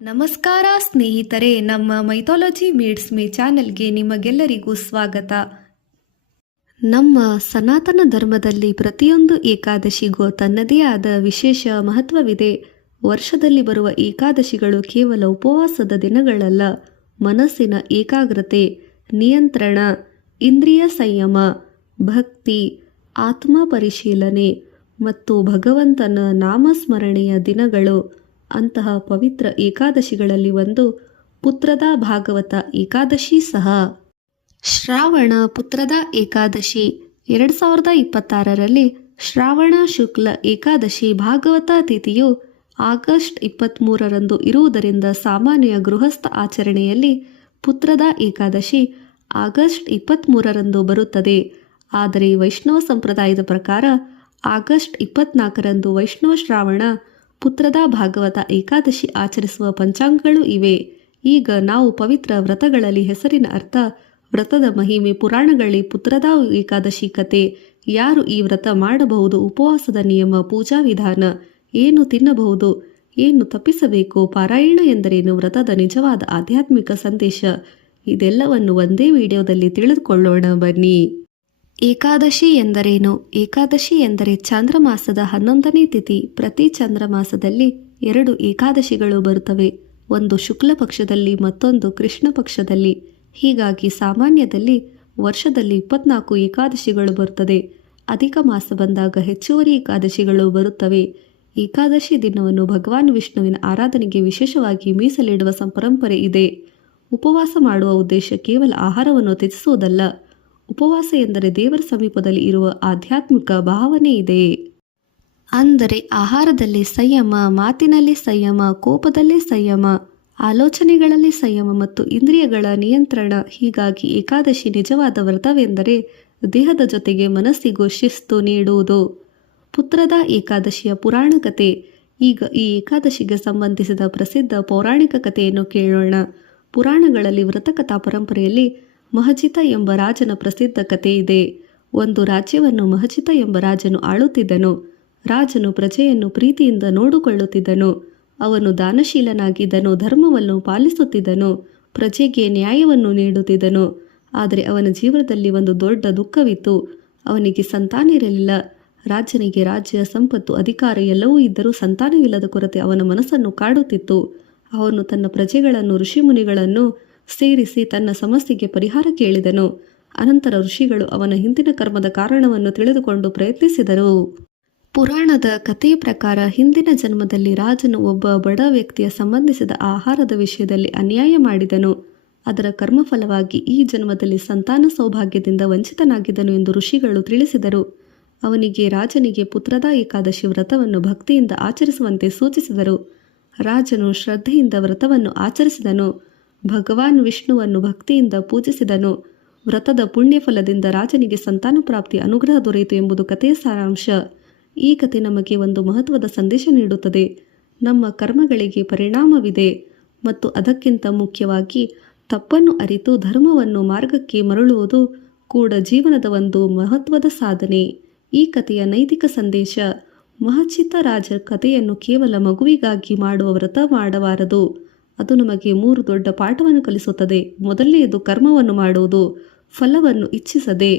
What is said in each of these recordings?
ನಮಸ್ಕಾರ ಸ್ನೇಹಿತರೆ, ನಮ್ಮ ಮೈಥಾಲಜಿ ಮೇಡ್ಸ್ ಮೇ ಚಾನೆಲ್ಗೆ ನಿಮಗೆಲ್ಲರಿಗೂ ಸ್ವಾಗತ. ನಮ್ಮ ಸನಾತನ ಧರ್ಮದಲ್ಲಿ ಪ್ರತಿಯೊಂದು ಏಕಾದಶಿಗೂ ತನ್ನದೇ ಆದ ವಿಶೇಷ ಮಹತ್ವವಿದೆ. ವರ್ಷದಲ್ಲಿ ಬರುವ ಏಕಾದಶಿಗಳು ಕೇವಲ ಉಪವಾಸದ ದಿನಗಳಲ್ಲ, ಮನಸ್ಸಿನ ಏಕಾಗ್ರತೆ, ನಿಯಂತ್ರಣ, ಇಂದ್ರಿಯ ಸಂಯಮ, ಭಕ್ತಿ, ಆತ್ಮ ಪರಿಶೀಲನೆ ಮತ್ತು ಭಗವಂತನ ನಾಮಸ್ಮರಣೆಯ ದಿನಗಳು. ಅಂತಹ ಪವಿತ್ರ ಏಕಾದಶಿಗಳಲ್ಲಿ ಒಂದು ಪುತ್ರದ ಭಾಗವತ ಏಕಾದಶಿ ಸಹ. ಶ್ರಾವಣ ಪುತ್ರದ ಏಕಾದಶಿ 2026ರಲ್ಲಿ ಶ್ರಾವಣ ಶುಕ್ಲ ಏಕಾದಶಿ ಭಾಗವತ ತಿಥಿಯು ಆಗಸ್ಟ್ 23ರಂದು ಇರುವುದರಿಂದ ಸಾಮಾನ್ಯ ಗೃಹಸ್ಥ ಆಚರಣೆಯಲ್ಲಿ ಪುತ್ರದ ಏಕಾದಶಿ ಆಗಸ್ಟ್ 23ರಂದು ಬರುತ್ತದೆ. ಆದರೆ ವೈಷ್ಣವ ಸಂಪ್ರದಾಯದ ಪ್ರಕಾರ ಆಗಸ್ಟ್ 24ರಂದು ವೈಷ್ಣವ ಶ್ರಾವಣ ಪುತ್ರದ ಭಾಗವತ ಏಕಾದಶಿ ಆಚರಿಸುವ ಪಂಚಾಂಗಗಳು ಇವೆ. ಈಗ ನಾವು ಪವಿತ್ರ ವ್ರತಗಳಲ್ಲಿ ಹೆಸರಿನ ಅರ್ಥ, ವ್ರತದ ಮಹಿಮೆ, ಪುರಾಣಗಳಲ್ಲಿ ಪುತ್ರದ ಏಕಾದಶಿ ಕತೆ, ಯಾರು ಈ ವ್ರತ ಮಾಡಬಹುದು, ಉಪವಾಸದ ನಿಯಮ, ಪೂಜಾ ವಿಧಾನ, ಏನು ತಿನ್ನಬಹುದು, ಏನು ತಪ್ಪಿಸಬೇಕು, ಪಾರಾಯಣ ಎಂದರೇನು, ವ್ರತದ ನಿಜವಾದ ಆಧ್ಯಾತ್ಮಿಕ ಸಂದೇಶ, ಇದೆಲ್ಲವನ್ನು ಒಂದೇ ವಿಡಿಯೋದಲ್ಲಿ ತಿಳಿದುಕೊಳ್ಳೋಣ ಬನ್ನಿ. ಏಕಾದಶಿ ಎಂದರೇನು? ಏಕಾದಶಿ ಎಂದರೆ ಚಾಂದ್ರಮಾಸದ 11ನೇ ತಿಥಿ. ಪ್ರತಿ ಚಾಂದ್ರಮಾಸದಲ್ಲಿ 2 ಏಕಾದಶಿಗಳು ಬರುತ್ತವೆ, ಒಂದು ಶುಕ್ಲ ಪಕ್ಷದಲ್ಲಿ ಮತ್ತೊಂದು ಕೃಷ್ಣ ಪಕ್ಷದಲ್ಲಿ. ಹೀಗಾಗಿ ಸಾಮಾನ್ಯದಲ್ಲಿ ವರ್ಷದಲ್ಲಿ 24 ಏಕಾದಶಿಗಳು ಬರುತ್ತದೆ. ಅಧಿಕ ಮಾಸ ಬಂದಾಗ ಹೆಚ್ಚುವರಿ ಏಕಾದಶಿಗಳು ಬರುತ್ತವೆ. ಏಕಾದಶಿ ದಿನವನ್ನು ಭಗವಾನ್ ವಿಷ್ಣುವಿನ ಆರಾಧನೆಗೆ ವಿಶೇಷವಾಗಿ ಮೀಸಲಿಡುವ ಪರಂಪರೆ ಇದೆ. ಉಪವಾಸ ಮಾಡುವ ಉದ್ದೇಶ ಕೇವಲ ಆಹಾರವನ್ನು ತ್ಯಜಿಸುವುದಲ್ಲ. ಉಪವಾಸ ಎಂದರೆ ದೇವರ ಸಮೀಪದಲ್ಲಿ ಇರುವ ಆಧ್ಯಾತ್ಮಿಕ ಭಾವನೆ ಇದೆ. ಅಂದರೆ ಆಹಾರದಲ್ಲಿ ಸಂಯಮ, ಮಾತಿನಲ್ಲಿ ಸಂಯಮ, ಕೋಪದಲ್ಲಿ ಸಂಯಮ, ಆಲೋಚನೆಗಳಲ್ಲಿ ಸಂಯಮ ಮತ್ತು ಇಂದ್ರಿಯಗಳ ನಿಯಂತ್ರಣ. ಹೀಗಾಗಿ ಏಕಾದಶಿ ನಿಜವಾದ ವ್ರತವೆಂದರೆ ದೇಹದ ಜೊತೆಗೆ ಮನಸ್ಸಿಗೂ ಶಿಸ್ತು ನೀಡುವುದು. ಪುತ್ರದ ಏಕಾದಶಿಯ ಪುರಾಣ ಕತೆ. ಈಗ ಈ ಏಕಾದಶಿಗೆ ಸಂಬಂಧಿಸಿದ ಪ್ರಸಿದ್ಧ ಪೌರಾಣಿಕ ಕಥೆಯನ್ನು ಕೇಳೋಣ. ಪುರಾಣಗಳಲ್ಲಿ ವ್ರತಕಥಾ ಪರಂಪರೆಯಲ್ಲಿ ಮಹಜಿತ ಎಂಬ ರಾಜನ ಪ್ರಸಿದ್ಧ ಕಥೆ ಇದೆ. ಒಂದು ರಾಜ್ಯವನ್ನು ಮಹಜಿತ ಎಂಬ ರಾಜನು ಆಳುತ್ತಿದ್ದನು. ರಾಜನು ಪ್ರಜೆಯನ್ನು ಪ್ರೀತಿಯಿಂದ ನೋಡಿಕೊಳ್ಳುತ್ತಿದ್ದನು. ಅವನು ದಾನಶೀಲನಾಗಿದ್ದನು, ಧರ್ಮವನ್ನು ಪಾಲಿಸುತ್ತಿದ್ದನು, ಪ್ರಜೆಗೆ ನ್ಯಾಯವನ್ನು ನೀಡುತ್ತಿದ್ದನು. ಆದರೆ ಅವನ ಜೀವನದಲ್ಲಿ ಒಂದು ದೊಡ್ಡ ದುಃಖವಿತ್ತು. ಅವನಿಗೆ ಸಂತಾನ ಇರಲಿಲ್ಲ. ರಾಜನಿಗೆ ರಾಜ್ಯ, ಸಂಪತ್ತು, ಅಧಿಕಾರ ಎಲ್ಲವೂ ಇದ್ದರೂ ಸಂತಾನವಿಲ್ಲದ ಕೊರತೆ ಅವನ ಮನಸ್ಸನ್ನು ಕಾಡುತ್ತಿತ್ತು. ಅವನು ತನ್ನ ಪ್ರಜೆಗಳನ್ನು, ಋಷಿಮುನಿಗಳನ್ನು ಸೇರಿಸಿ ತನ್ನ ಸಮಸ್ಯೆಗೆ ಪರಿಹಾರ ಕೇಳಿದನು. ಅನಂತರ ಋಷಿಗಳು ಅವನ ಹಿಂದಿನ ಕರ್ಮದ ಕಾರಣವನ್ನು ತಿಳಿದುಕೊಂಡು ಪ್ರಯತ್ನಿಸಿದರು. ಪುರಾಣದ ಕಥೆಯ ಪ್ರಕಾರ ಹಿಂದಿನ ಜನ್ಮದಲ್ಲಿ ರಾಜನು ಒಬ್ಬ ಬಡ ವ್ಯಕ್ತಿಯ ಸಂಬಂಧಿಸಿದ ಆಹಾರದ ವಿಷಯದಲ್ಲಿ ಅನ್ಯಾಯ ಮಾಡಿದನು. ಅದರ ಕರ್ಮಫಲವಾಗಿ ಈ ಜನ್ಮದಲ್ಲಿ ಸಂತಾನ ಸೌಭಾಗ್ಯದಿಂದ ವಂಚಿತನಾಗಿದ್ದನು ಎಂದು ಋಷಿಗಳು ತಿಳಿಸಿದರು. ಅವನಿಗೆ ರಾಜನಿಗೆ ಪುತ್ರದ ಏಕಾದಶಿ ವ್ರತವನ್ನು ಭಕ್ತಿಯಿಂದ ಆಚರಿಸುವಂತೆ ಸೂಚಿಸಿದರು. ರಾಜನು ಶ್ರದ್ಧೆಯಿಂದ ವ್ರತವನ್ನು ಆಚರಿಸಿದನು. ಭಗವಾನ್ ವಿಷ್ಣುವನ್ನು ಭಕ್ತಿಯಿಂದ ಪೂಜಿಸಿದನು. ವ್ರತದ ಪುಣ್ಯಫಲದಿಂದ ರಾಜನಿಗೆ ಸಂತಾನ ಪ್ರಾಪ್ತಿ ಅನುಗ್ರಹ ದೊರೆಯಿತು ಎಂಬುದು ಕಥೆಯ ಸಾರಾಂಶ. ಈ ಕಥೆ ನಮಗೆ ಒಂದು ಮಹತ್ವದ ಸಂದೇಶ ನೀಡುತ್ತದೆ. ನಮ್ಮ ಕರ್ಮಗಳಿಗೆ ಪರಿಣಾಮವಿದೆ ಮತ್ತು ಅದಕ್ಕಿಂತ ಮುಖ್ಯವಾಗಿ ತಪ್ಪನ್ನು ಅರಿತು ಧರ್ಮವನ್ನು ಮಾರ್ಗಕ್ಕೆ ಮರಳುವುದು ಕೂಡ ಜೀವನದ ಒಂದು ಮಹತ್ವದ ಸಾಧನೆ. ಈ ಕಥೆಯ ನೈತಿಕ ಸಂದೇಶ: ಮಹಚಿತ ರಾಜ ಕಥೆಯನ್ನು ಕೇವಲ ಮಗುವಿಗಾಗಿ ಮಾಡುವ ವ್ರತ ಮಾಡಬಾರದು. ಅದು ನಮಗೆ 3 ದೊಡ್ಡ ಪಾಠವನ್ನು ಕಲಿಸುತ್ತದೆ. ಮೊದಲನೆಯದು ಕರ್ಮವನ್ನು ಮಾಡುವುದು, ಫಲವನ್ನು ಇಚ್ಛಿಸದೆ.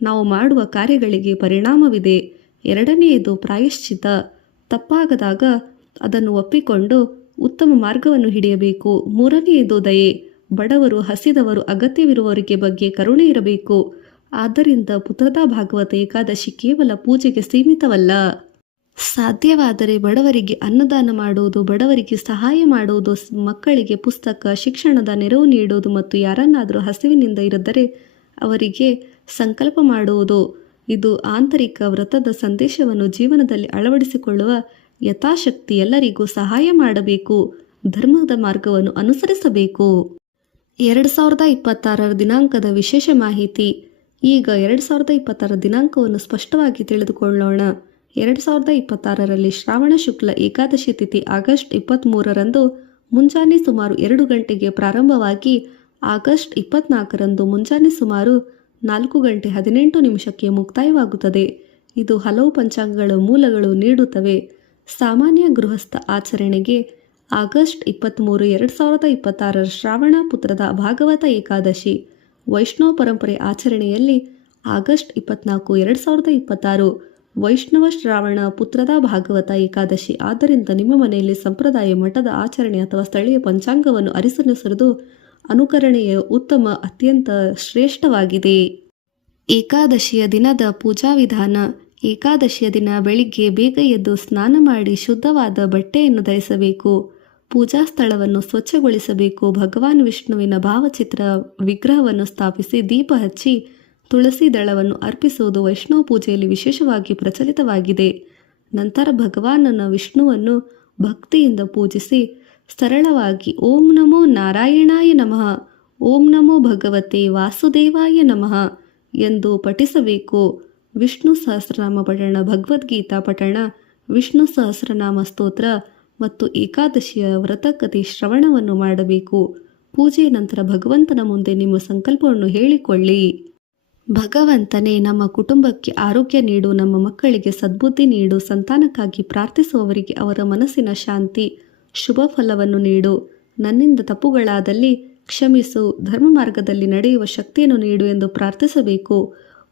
ನಾವು ಮಾಡುವ ಕಾರ್ಯಗಳಿಗೆ ಪರಿಣಾಮವಿದೆ. ಎರಡನೆಯದು ಪ್ರಾಯಶ್ಚಿತ, ತಪ್ಪಾಗದಾಗ ಅದನ್ನು ಒಪ್ಪಿಕೊಂಡು ಉತ್ತಮ ಮಾರ್ಗವನ್ನು ಹಿಡಿಯಬೇಕು. ಮೂರನೆಯದು ದಯೆ, ಬಡವರು, ಹಸಿದವರು, ಅಗತ್ಯವಿರುವವರಿಗೆ ಬಗ್ಗೆ ಕರುಣೆ ಇರಬೇಕು. ಆದ್ದರಿಂದ ಪುತ್ರದ ಭಾಗವತ ಏಕಾದಶಿ ಕೇವಲ ಪೂಜೆಗೆ ಸೀಮಿತವಲ್ಲ. ಸಾಧ್ಯವಾದರೆ ಬಡವರಿಗೆ ಅನ್ನದಾನ ಮಾಡುವುದು, ಬಡವರಿಗೆ ಸಹಾಯ ಮಾಡುವುದು, ಮಕ್ಕಳಿಗೆ ಪುಸ್ತಕ, ಶಿಕ್ಷಣದ ನೆರವು ನೀಡುವುದು ಮತ್ತು ಯಾರನ್ನಾದರೂ ಹಸಿವಿನಿಂದ ಇರಿದ್ದರೆ ಅವರಿಗೆ ಸಂಕಲ್ಪ ಮಾಡುವುದು. ಇದು ಆಂತರಿಕ ವ್ರತದ ಸಂದೇಶವನ್ನು ಜೀವನದಲ್ಲಿ ಅಳವಡಿಸಿಕೊಳ್ಳುವ ಯಥಾಶಕ್ತಿ ಎಲ್ಲರಿಗೂ ಸಹಾಯ ಮಾಡಬೇಕು. ಧರ್ಮದ ಮಾರ್ಗವನ್ನು ಅನುಸರಿಸಬೇಕು. 2026 ದಿನಾಂಕದ ವಿಶೇಷ ಮಾಹಿತಿ. ಈಗ 2026 ದಿನಾಂಕವನ್ನು ಸ್ಪಷ್ಟವಾಗಿ ತಿಳಿದುಕೊಳ್ಳೋಣ. 2026ರಲ್ಲಿ ಶ್ರಾವಣ ಶುಕ್ಲ ಏಕಾದಶಿ ತಿಥಿ ಆಗಸ್ಟ್ 23ರಂದು ಮುಂಜಾನೆ ಸುಮಾರು 2 ಗಂಟೆಗೆ ಪ್ರಾರಂಭವಾಗಿ ಆಗಸ್ಟ್ 24ರಂದು ಮುಂಜಾನೆ ಸುಮಾರು 4 ಗಂಟೆ 18 ನಿಮಿಷಕ್ಕೆ ಮುಕ್ತಾಯವಾಗುತ್ತದೆ. ಇದು ಹಲವು ಪಂಚಾಂಗಗಳ ಮೂಲಗಳು ನೀಡುತ್ತವೆ. ಸಾಮಾನ್ಯ ಗೃಹಸ್ಥ ಆಚರಣೆಗೆ ಆಗಸ್ಟ್ 23, 2026 ಶ್ರಾವಣ ಪುತ್ರದ ಭಾಗವತ ಏಕಾದಶಿ. ವೈಷ್ಣವ ಪರಂಪರೆ ಆಚರಣೆಯಲ್ಲಿ ಆಗಸ್ಟ್ 24, 2026 ವೈಷ್ಣವ ಶ್ರಾವಣ ಪುತ್ರದ ಭಾಗವತ ಏಕಾದಶಿ. ಆದ್ದರಿಂದ ನಿಮ್ಮ ಮನೆಯಲ್ಲಿ ಸಂಪ್ರದಾಯ ಮಠದ ಆಚರಣೆ ಅಥವಾ ಸ್ಥಳೀಯ ಪಂಚಾಂಗವನ್ನು ಅನುಸರಿಸುವುದು ಅನುಕರಣೆಯ ಉತ್ತಮ, ಅತ್ಯಂತ ಶ್ರೇಷ್ಠವಾಗಿದೆ. ಏಕಾದಶಿಯ ದಿನದ ಪೂಜಾ ವಿಧಾನ. ಏಕಾದಶಿಯ ದಿನ ಬೆಳಿಗ್ಗೆ ಬೇಗ ಎದ್ದು ಸ್ನಾನ ಮಾಡಿ ಶುದ್ಧವಾದ ಬಟ್ಟೆಯನ್ನು ಧರಿಸಬೇಕು. ಪೂಜಾ ಸ್ಥಳವನ್ನು ಸ್ವಚ್ಛಗೊಳಿಸಬೇಕು. ಭಗವಾನ್ ವಿಷ್ಣುವಿನ ಭಾವಚಿತ್ರ ವಿಗ್ರಹವನ್ನು ಸ್ಥಾಪಿಸಿ ದೀಪ ಹಚ್ಚಿ ತುಳಸಿ ದಳವನ್ನು ಅರ್ಪಿಸುವುದು ವೈಷ್ಣವ ಪೂಜೆಯಲ್ಲಿ ವಿಶೇಷವಾಗಿ ಪ್ರಚಲಿತವಾಗಿದೆ. ನಂತರ ಭಗವಾನನ ವಿಷ್ಣುವನ್ನು ಭಕ್ತಿಯಿಂದ ಪೂಜಿಸಿ ಸರಳವಾಗಿ ಓಂ ನಮೋ ನಾರಾಯಣಾಯ ನಮಃ, ಓಂ ನಮೋ ಭಗವತೆ ವಾಸುದೇವಾಯ ನಮಃ ಎಂದು ಪಠಿಸಬೇಕು. ವಿಷ್ಣು ಸಹಸ್ರನಾಮ ಪಠಣ, ಭಗವದ್ಗೀತಾ ಪಠಣ, ವಿಷ್ಣು ಸಹಸ್ರನಾಮ ಸ್ತೋತ್ರ ಮತ್ತು ಏಕಾದಶಿಯ ವ್ರತಕಥೆ ಶ್ರವಣವನ್ನು ಮಾಡಬೇಕು. ಪೂಜೆಯ ನಂತರ ಭಗವಂತನ ಮುಂದೆ ನಿಮ್ಮ ಸಂಕಲ್ಪವನ್ನು ಹೇಳಿಕೊಳ್ಳಿ. ಭಗವಂತನೇ, ನಮ್ಮ ಕುಟುಂಬಕ್ಕೆ ಆರೋಗ್ಯ ನೀಡು, ನಮ್ಮ ಮಕ್ಕಳಿಗೆ ಸದ್ಬುದ್ಧಿ ನೀಡು, ಸಂತಾನಕ್ಕಾಗಿ ಪ್ರಾರ್ಥಿಸುವವರಿಗೆ ಅವರ ಮನಸ್ಸಿನ ಶಾಂತಿ, ಶುಭ ಫಲವನ್ನು ನೀಡು, ನನ್ನಿಂದ ತಪ್ಪುಗಳಾದಲ್ಲಿ ಕ್ಷಮಿಸು, ಧರ್ಮ ಮಾರ್ಗದಲ್ಲಿ ನಡೆಯುವ ಶಕ್ತಿಯನ್ನು ನೀಡು ಎಂದು ಪ್ರಾರ್ಥಿಸಬೇಕು.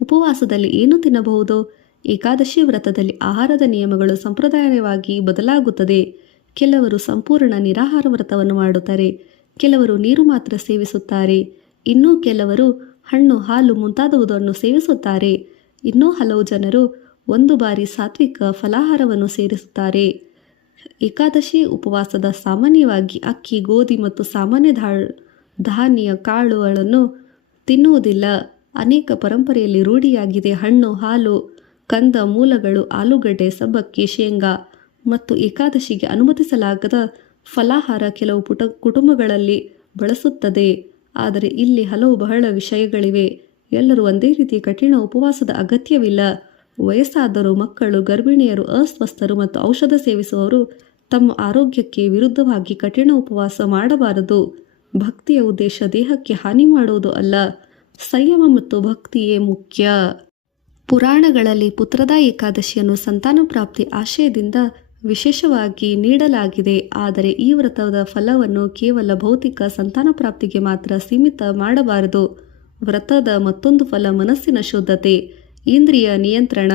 ಉಪವಾಸದಲ್ಲಿ ಏನು ತಿನ್ನಬಹುದು? ಏಕಾದಶಿ ವ್ರತದಲ್ಲಿ ಆಹಾರದ ನಿಯಮಗಳು ಸಂಪ್ರದಾಯವಾಗಿ ಬದಲಾಗುತ್ತದೆ. ಕೆಲವರು ಸಂಪೂರ್ಣ ನಿರಾಹಾರ ವ್ರತವನ್ನು ಮಾಡುತ್ತಾರೆ, ಕೆಲವರು ನೀರು ಮಾತ್ರ ಸೇವಿಸುತ್ತಾರೆ, ಇನ್ನೂ ಕೆಲವರು ಹಣ್ಣು, ಹಾಲು ಮುಂತಾದವುದನ್ನು ಸೇವಿಸುತ್ತಾರೆ. ಇನ್ನೂ ಹಲವು ಜನರು ಒಂದು ಬಾರಿ ಸಾತ್ವಿಕ ಫಲಾಹಾರವನ್ನು ಸೇರಿಸುತ್ತಾರೆ. ಏಕಾದಶಿ ಉಪವಾಸದ ಸಾಮಾನ್ಯವಾಗಿ ಅಕ್ಕಿ, ಗೋಧಿ ಮತ್ತು ಸಾಮಾನ್ಯ ಧಾನ್ಯ ಕಾಳುಗಳನ್ನು ತಿನ್ನುವುದಿಲ್ಲ. ಅನೇಕ ಪರಂಪರೆಯಲ್ಲಿ ರೂಢಿಯಾಗಿದೆ. ಹಣ್ಣು, ಹಾಲು, ಕಂದ ಮೂಲಗಳು, ಆಲೂಗಡ್ಡೆ, ಸಬ್ಬಕ್ಕಿ, ಶೇಂಗಾ ಮತ್ತು ಏಕಾದಶಿಗೆ ಅನುಮತಿಸಲಾಗದ ಫಲಾಹಾರ ಕೆಲವು ಕುಟುಂಬಗಳಲ್ಲಿ ಬಳಸುತ್ತದೆ. ಆದರೆ ಇಲ್ಲಿ ಹಲವು ಬಹಳ ವಿಷಯಗಳಿವೆ. ಎಲ್ಲರೂ ಒಂದೇ ರೀತಿಯ ಕಠಿಣ ಉಪವಾಸದ ಅಗತ್ಯವಿಲ್ಲ. ವಯಸ್ಸಾದರು, ಮಕ್ಕಳು, ಗರ್ಭಿಣಿಯರು, ಅಸ್ವಸ್ಥರು ಮತ್ತು ಔಷಧ ಸೇವಿಸುವವರು ತಮ್ಮ ಆರೋಗ್ಯಕ್ಕೆ ವಿರುದ್ಧವಾಗಿ ಕಠಿಣ ಉಪವಾಸ ಮಾಡಬಾರದು. ಭಕ್ತಿಯ ಉದ್ದೇಶ ದೇಹಕ್ಕೆ ಹಾನಿ ಮಾಡುವುದು ಅಲ್ಲ, ಸಂಯಮ ಮತ್ತು ಭಕ್ತಿಯೇ ಮುಖ್ಯ. ಪುರಾಣಗಳಲ್ಲಿ ಪುತ್ರದ ಏಕಾದಶಿಯನ್ನು ಸಂತಾನ ಪ್ರಾಪ್ತಿ ಆಶಯದಿಂದ ವಿಶೇಷವಾಗಿ ನೀಡಲಾಗಿದೆ. ಆದರೆ ಈ ವ್ರತದ ಫಲವನ್ನು ಕೇವಲ ಭೌತಿಕ ಸಂತಾನ ಪ್ರಾಪ್ತಿಗೆ ಮಾತ್ರ ಸೀಮಿತ ಮಾಡಬಾರದು. ವ್ರತದ ಮತ್ತೊಂದು ಫಲ ಮನಸ್ಸಿನ ಶುದ್ಧತೆ, ಇಂದ್ರಿಯ ನಿಯಂತ್ರಣ,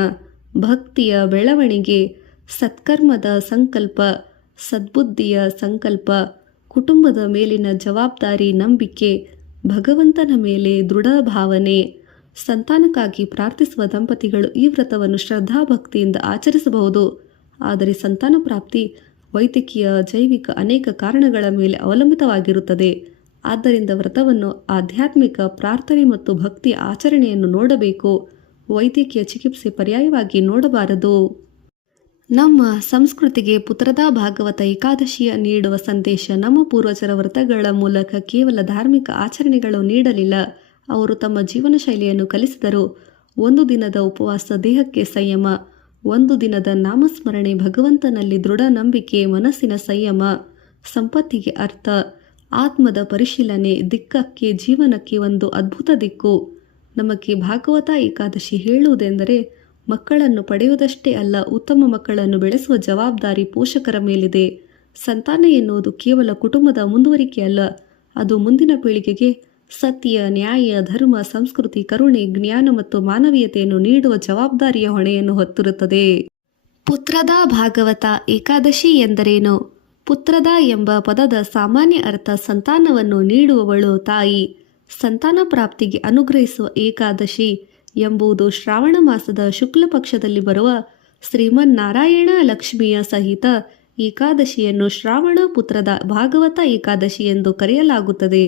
ಭಕ್ತಿಯ ಬೆಳವಣಿಗೆ, ಸತ್ಕರ್ಮದ ಸಂಕಲ್ಪ, ಸದ್ಬುದ್ಧಿಯ ಸಂಕಲ್ಪ, ಕುಟುಂಬದ ಮೇಲಿನ ಜವಾಬ್ದಾರಿ, ನಂಬಿಕೆ, ಭಗವಂತನ ಮೇಲೆ ದೃಢ ಭಾವನೆ. ಸಂತಾನಕ್ಕಾಗಿ ಪ್ರಾರ್ಥಿಸುವ ದಂಪತಿಗಳು ಈ ವ್ರತವನ್ನು ಶ್ರದ್ಧಾಭಕ್ತಿಯಿಂದ ಆಚರಿಸಬಹುದು. ಆದರೆ ಸಂತಾನ ಪ್ರಾಪ್ತಿ ವೈದ್ಯಕೀಯ, ಜೈವಿಕ ಅನೇಕ ಕಾರಣಗಳ ಮೇಲೆ ಅವಲಂಬಿತವಾಗಿರುತ್ತದೆ. ಆದ್ದರಿಂದ ವ್ರತವನ್ನು ಆಧ್ಯಾತ್ಮಿಕ ಪ್ರಾರ್ಥನೆ ಮತ್ತು ಭಕ್ತಿಯ ಆಚರಣೆಯನ್ನು ನೋಡಬೇಕು. ವೈದ್ಯಕೀಯ ಚಿಕಿತ್ಸೆ ಪರ್ಯಾಯವಾಗಿ ನೋಡಬಾರದು. ನಮ್ಮ ಸಂಸ್ಕೃತಿಗೆ ಪುತ್ರದ ಭಾಗವತ ಏಕಾದಶಿಯ ನೀಡುವ ಸಂದೇಶ. ನಮ್ಮ ಪೂರ್ವಜರ ವ್ರತಗಳ ಮೂಲಕ ಕೇವಲ ಧಾರ್ಮಿಕ ಆಚರಣೆಗಳು ನೀಡಲಿಲ್ಲ, ಅವರು ತಮ್ಮ ಜೀವನ ಶೈಲಿಯನ್ನು ಕಲಿಸಿದರು. ಒಂದು ದಿನದ ಉಪವಾಸ ದೇಹಕ್ಕೆ ಸಂಯಮ, ಒಂದು ದಿನದ ನಾಮಸ್ಮರಣೆ ಭಗವಂತನಲ್ಲಿ ದೃಢ ನಂಬಿಕೆ, ಮನಸ್ಸಿನ ಸಂಯಮ, ಸಂಪತ್ತಿಗೆ ಅರ್ಥ, ಆತ್ಮದ ಪರಿಶೀಲನೆ, ದಿಕ್ಕಕ್ಕೆ ಜೀವನಕ್ಕೆ ಒಂದು ಅದ್ಭುತ ದಿಕ್ಕು. ನಮಗೆ ಭಾಗವತ ಏಕಾದಶಿ ಹೇಳುವುದೆಂದರೆ ಮಕ್ಕಳನ್ನು ಪಡೆಯುವುದಷ್ಟೇ ಅಲ್ಲ, ಉತ್ತಮ ಮಕ್ಕಳನ್ನು ಬೆಳೆಸುವ ಜವಾಬ್ದಾರಿ ಪೋಷಕರ ಮೇಲಿದೆ. ಸಂತಾನ ಎನ್ನುವುದು ಕೇವಲ ಕುಟುಂಬದ ಮುಂದುವರಿಕೆಯಲ್ಲ, ಅದು ಮುಂದಿನ ಪೀಳಿಗೆಗೆ ಸತ್ಯ, ನ್ಯಾಯ, ಧರ್ಮ, ಸಂಸ್ಕೃತಿ, ಕರುಣೆ, ಜ್ಞಾನ ಮತ್ತು ಮಾನವೀಯತೆಯನ್ನು ನೀಡುವ ಜವಾಬ್ದಾರಿಯ ಹೊಣೆಯನ್ನು ಹೊತ್ತಿರುತ್ತದೆ. ಪುತ್ರದ ಭಾಗವತ ಏಕಾದಶಿ ಎಂದರೇನು? ಪುತ್ರದ ಎಂಬ ಪದದ ಸಾಮಾನ್ಯ ಅರ್ಥ ಸಂತಾನವನ್ನು ನೀಡುವವಳು, ತಾಯಿ. ಸಂತಾನ ಪ್ರಾಪ್ತಿಗೆ ಅನುಗ್ರಹಿಸುವ ಏಕಾದಶಿ ಎಂಬುದು ಶ್ರಾವಣ ಮಾಸದ ಶುಕ್ಲ ಪಕ್ಷದಲ್ಲಿ ಬರುವ ಶ್ರೀಮನ್ನಾರಾಯಣ ಲಕ್ಷ್ಮಿಯ ಸಹಿತ ಏಕಾದಶಿಯನ್ನು ಶ್ರಾವಣ ಪುತ್ರದ ಭಾಗವತ ಏಕಾದಶಿ ಎಂದು ಕರೆಯಲಾಗುತ್ತದೆ.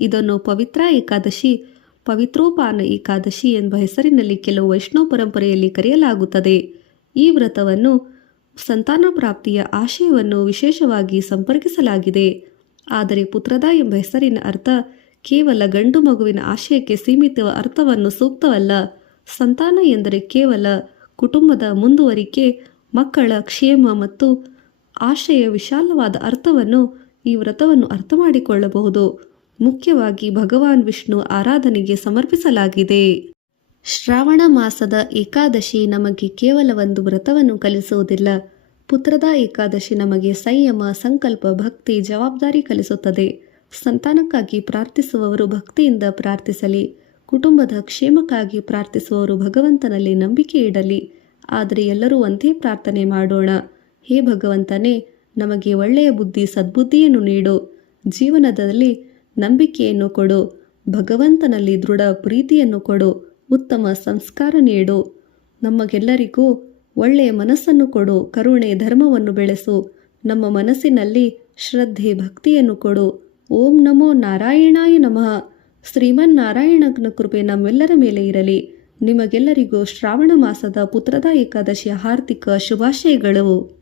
ಇದನ್ನು ಪವಿತ್ರ ಏಕಾದಶಿ, ಪವಿತ್ರೋಪಾನ ಏಕಾದಶಿ ಎಂಬ ಹೆಸರಿನಲ್ಲಿ ಕೆಲವು ವೈಷ್ಣವ ಪರಂಪರೆಯಲ್ಲಿ ಕರೆಯಲಾಗುತ್ತದೆ. ಈ ವ್ರತವನ್ನು ಸಂತಾನ ಪ್ರಾಪ್ತಿಯ ಆಶಯವನ್ನು ವಿಶೇಷವಾಗಿ ಸಂಪರ್ಕಿಸಲಾಗಿದೆ. ಆದರೆ ಪುತ್ರದ ಎಂಬ ಹೆಸರಿನ ಅರ್ಥ ಕೇವಲ ಗಂಡು ಮಗುವಿನ ಆಶಯಕ್ಕೆ ಸೀಮಿತ ಅರ್ಥವನ್ನು ಸೂಕ್ತವಲ್ಲ. ಸಂತಾನ ಎಂದರೆ ಕೇವಲ ಕುಟುಂಬದ ಮುಂದುವರಿಕೆ, ಮಕ್ಕಳ ಕ್ಷೇಮ ಮತ್ತು ಆಶಯ ವಿಶಾಲವಾದ ಅರ್ಥವನ್ನು ಈ ವ್ರತವನ್ನು ಅರ್ಥ ಮಾಡಿಕೊಳ್ಳಬಹುದು. ಮುಖ್ಯವಾಗಿ ಭಗವಾನ್ ವಿಷ್ಣು ಆರಾಧನೆಗೆ ಸಮರ್ಪಿಸಲಾಗಿದೆ. ಶ್ರಾವಣ ಮಾಸದ ಏಕಾದಶಿ ನಮಗೆ ಕೇವಲ ಒಂದು ವ್ರತವನ್ನು ಕಲಿಸುವುದಿಲ್ಲ, ಪುತ್ರದ ಏಕಾದಶಿ ನಮಗೆ ಸಂಯಮ, ಸಂಕಲ್ಪ, ಭಕ್ತಿ, ಜವಾಬ್ದಾರಿ ಕಲಿಸುತ್ತದೆ. ಸಂತಾನಕ್ಕಾಗಿ ಪ್ರಾರ್ಥಿಸುವವರು ಭಕ್ತಿಯಿಂದ ಪ್ರಾರ್ಥಿಸಲಿ. ಕುಟುಂಬದ ಕ್ಷೇಮಕ್ಕಾಗಿ ಪ್ರಾರ್ಥಿಸುವವರು ಭಗವಂತನಲ್ಲಿ ನಂಬಿಕೆ ಇಡಲಿ. ಆದರೆ ಎಲ್ಲರೂ ಒಂದೇ ಪ್ರಾರ್ಥನೆ ಮಾಡೋಣ. ಹೇ ಭಗವಂತನೇ, ನಮಗೆ ಒಳ್ಳೆಯ ಬುದ್ಧಿ, ಸದ್ಬುದ್ಧಿಯನ್ನು ನೀಡು. ಜೀವನದಲ್ಲಿ ನಂಬಿಕೆಯನ್ನು ಕೊಡು. ಭಗವಂತನಲ್ಲಿ ದೃಢ ಪ್ರೀತಿಯನ್ನು ಕೊಡು. ಉತ್ತಮ ಸಂಸ್ಕಾರ ನೀಡು. ನಮಗೆಲ್ಲರಿಗೂ ಒಳ್ಳೆಯ ಮನಸ್ಸನ್ನು ಕೊಡು. ಕರುಣೆ, ಧರ್ಮವನ್ನು ಬೆಳೆಸು. ನಮ್ಮ ಮನಸ್ಸಿನಲ್ಲಿ ಶ್ರದ್ಧೆ, ಭಕ್ತಿಯನ್ನು ಕೊಡು. ಓಂ ನಮೋ ನಾರಾಯಣಾಯ ನಮಃ. ಶ್ರೀಮನ್ನಾರಾಯಣನ ಕೃಪೆ ನಮ್ಮೆಲ್ಲರ ಮೇಲೆ ಇರಲಿ. ನಿಮಗೆಲ್ಲರಿಗೂ ಶ್ರಾವಣ ಮಾಸದ ಪುತ್ರದ ಏಕಾದಶಿಯ ಹಾರ್ದಿಕ ಶುಭಾಶಯಗಳು.